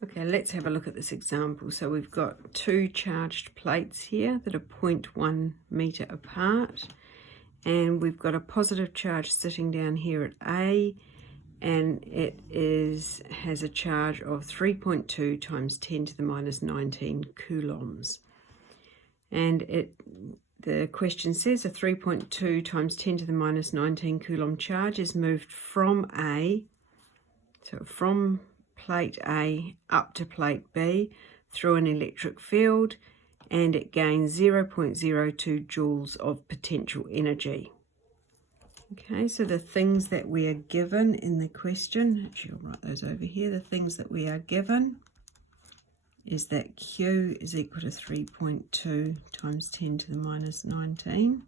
Okay, let's have a look at this example. So we've got two charged plates here that are 0.1 meter apart, and we've got a positive charge sitting down here at A, and it has a charge of 3.2 times 10 to the minus 19 coulombs. And the question says a 3.2 times 10 to the minus 19 coulomb charge is moved from A, so from plate A up to plate B through an electric field, and it gains 0.02 joules of potential energy. Okay, so the things that we are given in the question, actually I'll write those over here, the things that we are given is that Q is equal to 3.2 times 10 to the minus 19.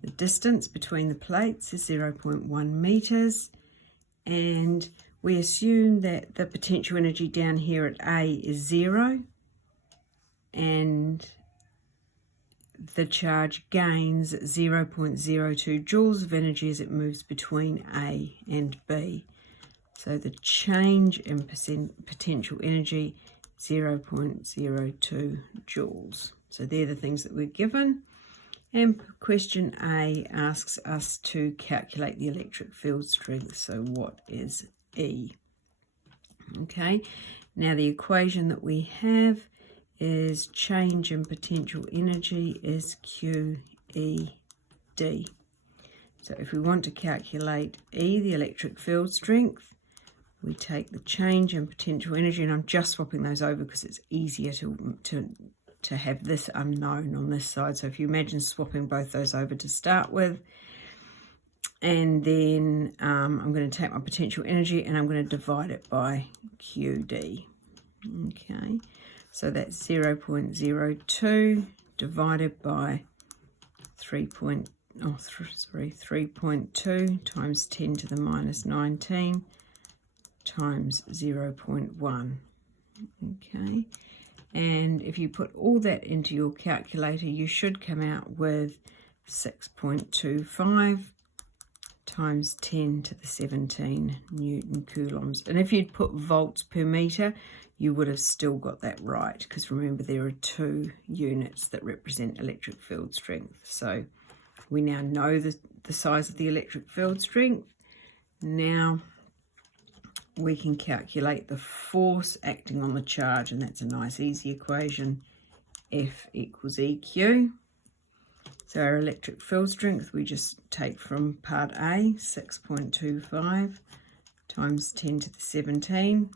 The distance between the plates is 0.1 meters, and we assume that the potential energy down here at A is 0, and the charge gains 0.02 joules of energy as it moves between A and B. So the change in potential energy, 0.02 joules. So they're the things that we're given. And question A asks us to calculate the electric field strength. So what is E? Okay, now the equation that we have is change in potential energy is QED. So if we want to calculate E, the electric field strength, we take the change in potential energy, and I'm just swapping those over because it's easier to have this unknown on this side. So if you imagine swapping both those over to start with, and then I'm going to take my potential energy and I'm going to divide it by QD. Okay, so that's 0.02 divided by 3.2 times 10 to the minus 19 times 0.1. Okay, and if you put all that into your calculator, you should come out with 6.25 times 10 to the 17 Newton coulombs. And if you'd put volts per meter, you would have still got that right, because remember there are two units that represent electric field strength. So we now know the size of the electric field strength. Now we can calculate the force acting on the charge, and that's a nice easy equation. F equals EQ. So our electric field strength we just take from part A, 6.25 times 10 to the 17,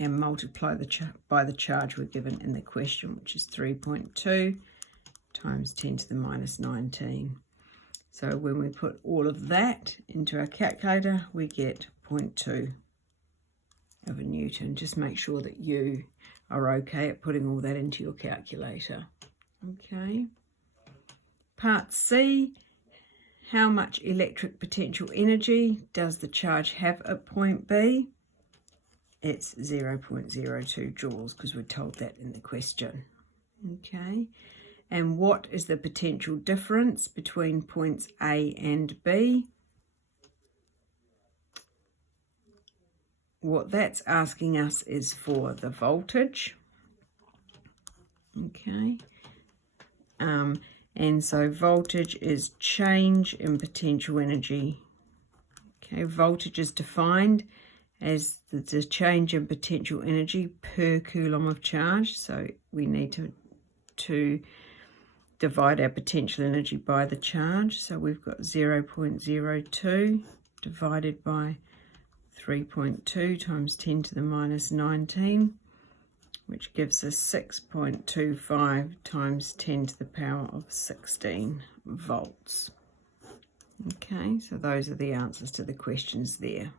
and multiply by the charge we're given in the question, which is 3.2 times 10 to the minus 19. So when we put all of that into our calculator, we get 0.2 of a Newton. Just make sure that you are okay at putting all that into your calculator. Okay. Part C, how much electric potential energy does the charge have at point B? It's 0.02 joules, because we're told that in the question. Okay. And what is the potential difference between points A and B? What that's asking us is for the voltage. Okay. And so voltage is change in potential energy. Okay, voltage is defined as the change in potential energy per coulomb of charge. So we need to divide our potential energy by the charge. So we've got 0.02 divided by 3.2 times 10 to the minus 19, which gives us 6.25 times 10 to the power of 16 volts. Okay, so those are the answers to the questions there.